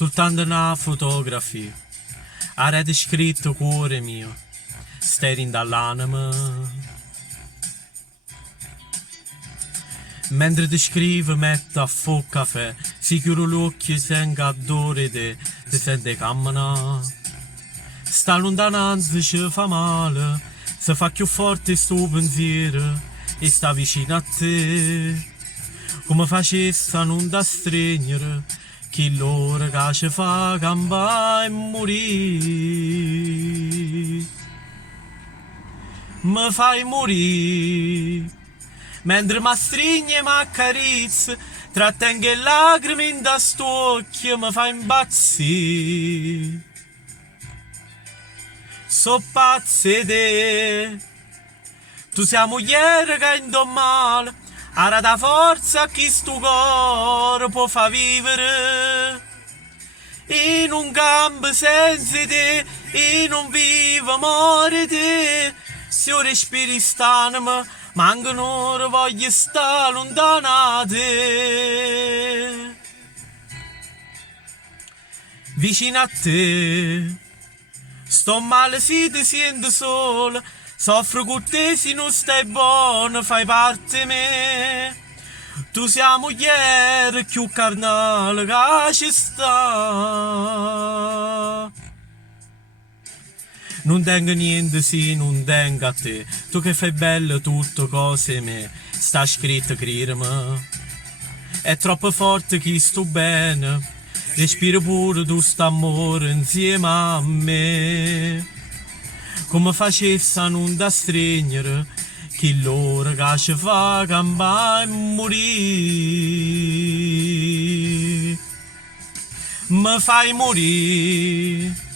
soltanto una fotografia. Ara descritto cuore mio, staring dall'anima. Mentre ti scrivo metto a fuoco caffè, si chiude l'occhio e sento odore ti sente cammina. Sta lontananza ci fa male, si fa più forte sto pensiero e sta vicino a te. Come facesse a non da stringere, chi l'ora che ci fa campare e morire. Mi fai morire. Mentre mi stringi e mi accarezzi, trattengo le lacrime in da st'occhio, mi fa impazzire. So pazze te, tu sei moglie che in male, ara da forza che sto cuore può fa vivere. In un campo senza te, in un vivo amore te, se io respiri stanima, manca un'ora voglio stare lontana da te. Vicino a te, sto male se ti sento sola, soffro con te se non stai buono, fai parte di me. Tu sei la moglie più carnale che ci sta. Non tengo niente se non tengo a te, tu che fai bello tutto cose me, sta scritto credermi. È troppo forte che sto bene, respiro pure tu st'amore insieme a me. Come facesse a non da stringere, che l'ora che ci fa campare e morire. Mi fai morire.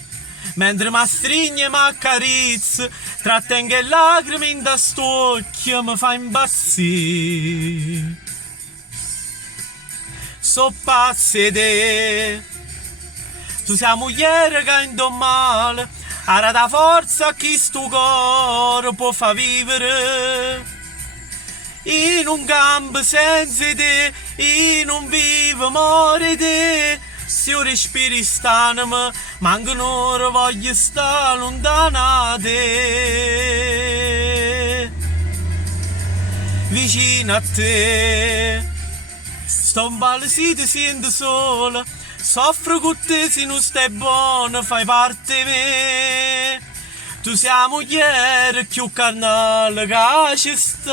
Mentre mi stringi e mi accarezzi, trattengo le lacrime in da st'occhio, mi fa impazzire. So pazze te, tu sei la moglie che in male, ara da forza che sto cuore può fa vivere. In un campo senza te, in un vivo amore te, se io respiri stanima, manca un'ora voglio stare lontana da te. Vicino a te, sto male se ti sento sola, soffro con te se non stai buono, fai parte di me. Tu sei la moglie più carnale che ci sta.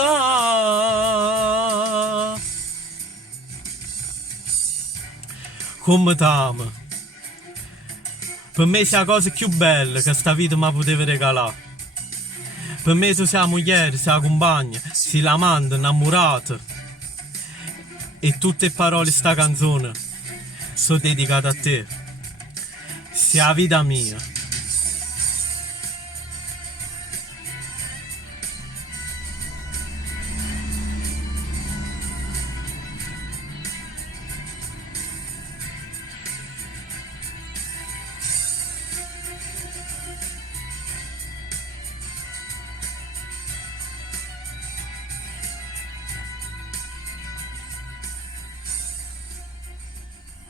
Come t'amo. Per me sei la cosa più bella che sta vita mi poteva regalare. Per me tu sei la moglie, sei la compagna, sei l'amante, innamorata. E tutte le parole di sta canzone sono dedicate a te. Sei la vita mia.